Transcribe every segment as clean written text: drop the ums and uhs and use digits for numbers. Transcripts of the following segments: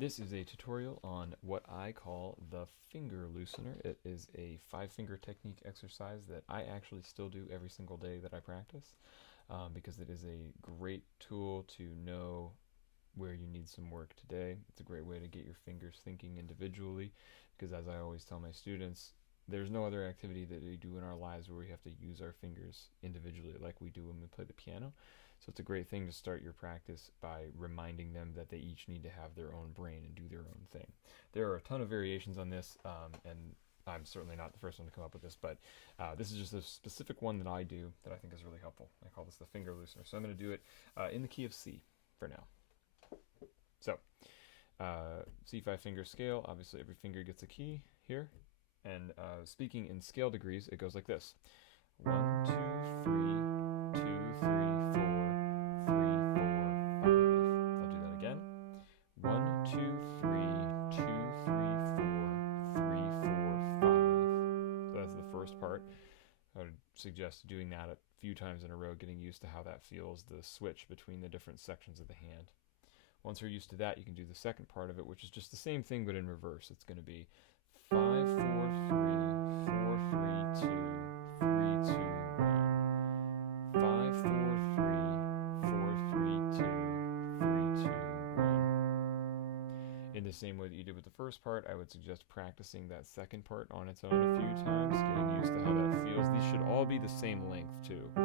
This is a tutorial on what I call the finger loosener. It is a 5-finger technique exercise that I actually still do every single day that I practice because it is a great tool to know where you need some work today. It's a great way to get your fingers thinking individually because, as I always tell my students, there's no other activity that we do in our lives where we have to use our fingers individually like we do when we play the piano. So it's a great thing to start your practice by reminding them that they each need to have their own brain and do their own thing. There are a ton of variations on this, and I'm certainly not the first one to come up with this, but this is just a specific one that I do that I think is really helpful. I call this the finger loosener. So I'm going to do it in the key of C for now. So C5 finger scale, obviously every finger gets a key here. And speaking in scale degrees, it goes like this. 1, 2, 3, 2, 3, 4, 3, 4, 5. I'll do that again. 1, 2, 3, 2, 3, 4, 3, 4, 5. So that's the first part. I would suggest doing that a few times in a row, getting used to how that feels, the switch between the different sections of the hand. Once you're used to that, you can do the second part of it, which is just the same thing but in reverse. It's going to be 5, 4, 3, 4, 3, 2, 3, 2, 1. 5, 4, 3, 4, 3, 2, 3, 2, 1. In the same way that you did with the first part, I would suggest practicing that second part on its own a few times, getting used to how that feels. These should all be the same length too. I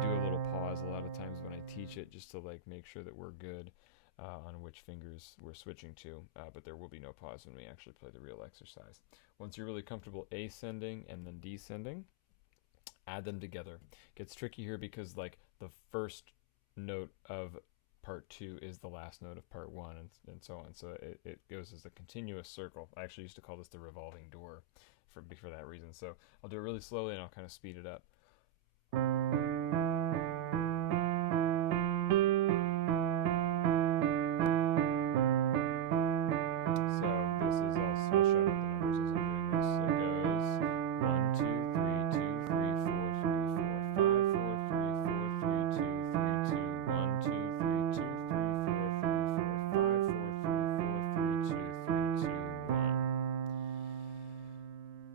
do a little pause a lot of times when I teach it just to make sure that we're good on which fingers we're switching to, but there will be no pause when we actually play the real exercise. Once you're really comfortable ascending and then descending, add them together. It gets tricky here because the first note of part 2 is the last note of part 1 and so on. So it goes as a continuous circle. I actually used to call this the revolving door for that reason. So I'll do it really slowly and I'll kind of speed it up.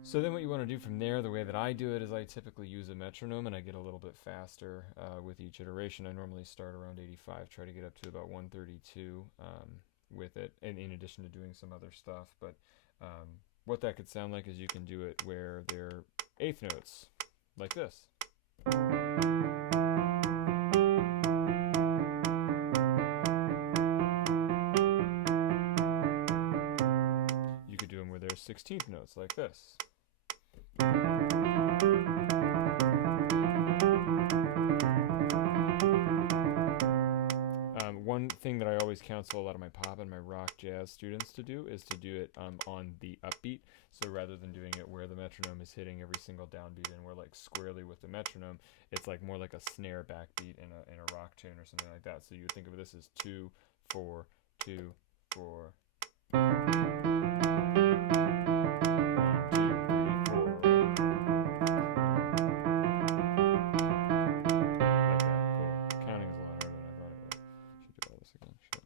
So then what you want to do from there, the way that I do it is I typically use a metronome and I get a little bit faster with each iteration. I normally start around 85, try to get up to about 132 with it, and in addition to doing some other stuff. But what that could sound like is you can do it where they're eighth notes, like this. You could do them where they're 16th notes, like this. One thing that I always counsel a lot of my pop and my rock jazz students to do is to do it on the upbeat. So rather than doing it where the metronome is hitting every single downbeat and we're squarely with the metronome, it's more like a snare backbeat in a rock tune or something like that. So you think of this as 2, 4, 2, 4.